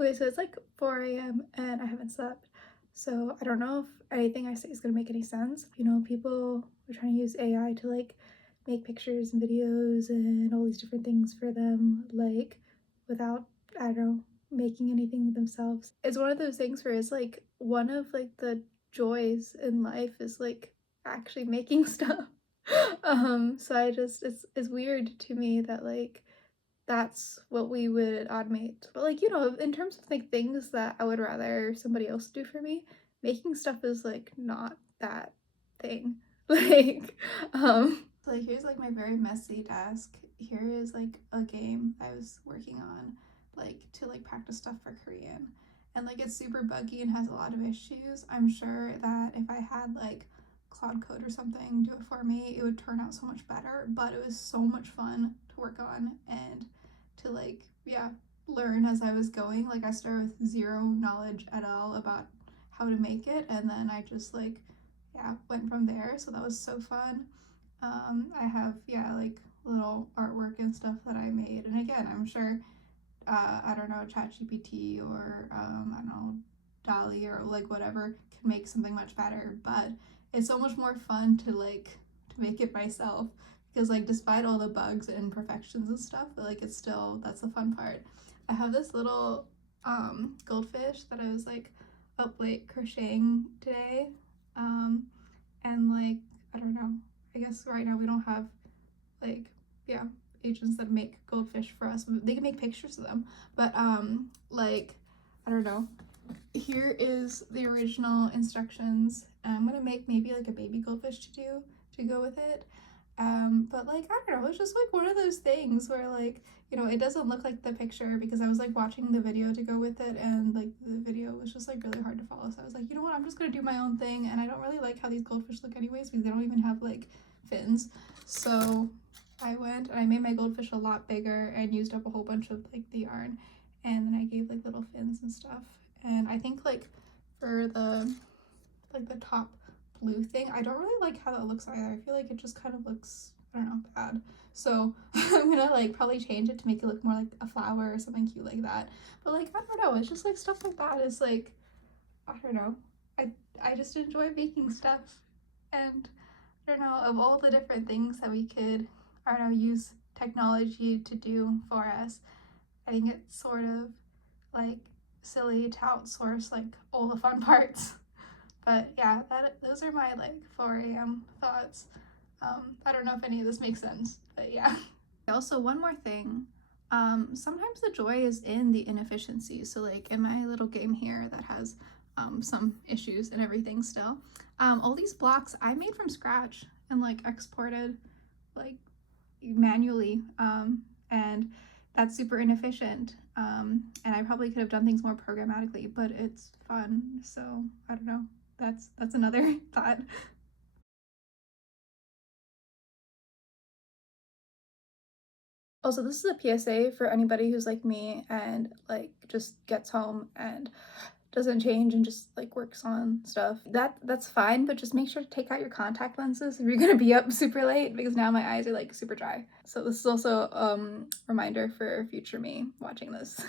Okay, so it's like 4 a.m. and I haven't slept. So I don't know if anything I say is gonna make any sense. You know, people are trying to use AI to like make pictures and videos and all these different things for them, like without, I don't know, making anything themselves. It's one of those things where it's like one of like the joys in life is like actually making stuff. So I just it's weird to me that like that's what we would automate. But like, you know, in terms of like things that I would rather somebody else do for me, making stuff is like not that thing. Like here's like my very messy desk. Here is like a game I was working on, like to like practice stuff for Korean. And like it's super buggy and has a lot of issues. I'm sure that if I had like Cloud Code or something do it for me, it would turn out so much better. But it was so much fun to work on and to like, yeah, learn as I was going. Like I started with zero knowledge at all about how to make it, and then I just like, yeah, went from there. So that was so fun. I have, yeah, like little artwork and stuff that I made, and again, I'm sure, I don't know, ChatGPT or I don't know, Dolly or like whatever can make something much better, but it's so much more fun to like to make it myself because like despite all the bugs and imperfections and stuff, like it's still that's the fun part. I have this little goldfish that I was like up late crocheting today, um, and like I don't know. I guess right now we don't have like, yeah, agents that make goldfish for us. They can make pictures of them, but like I don't know. Here is the original instructions. I'm gonna make maybe like a baby goldfish to go with it. But like I don't know, it's just like one of those things where like, you know, it doesn't look like the picture because I was like watching the video to go with it and like the video was just like really hard to follow. So I was like, you know what, I'm just gonna do my own thing, and I don't really like how these goldfish look anyways because they don't even have like fins. So I went and I made my goldfish a lot bigger and used up a whole bunch of like the yarn, and then I gave like little fins and stuff. And I think like for the top blue thing, I don't really like how that looks either. I feel like it just kind of looks, I don't know, bad. So I'm gonna like probably change it to make it look more like a flower or something cute like that. But like I don't know, it's just like stuff like that is like, I don't know. I just enjoy making stuff, and I don't know, of all the different things that we could, I don't know, use technology to do for us, I think it's sort of like silly to outsource like all the fun parts. But yeah, those are my like 4 a.m. thoughts. I don't know if any of this makes sense, but yeah. Also, one more thing. Sometimes the joy is in the inefficiency. So like in my little game here that has some issues and everything still, all these blocks I made from scratch and like exported like manually, and that's super inefficient, and I probably could have done things more programmatically, but it's fun, so I don't know, that's another thought. Also, this is a PSA for anybody who's like me and like just gets home and doesn't change and just like works on stuff. That's fine, but just make sure to take out your contact lenses if you're gonna be up super late because now my eyes are like super dry. So this is also reminder for future me watching this.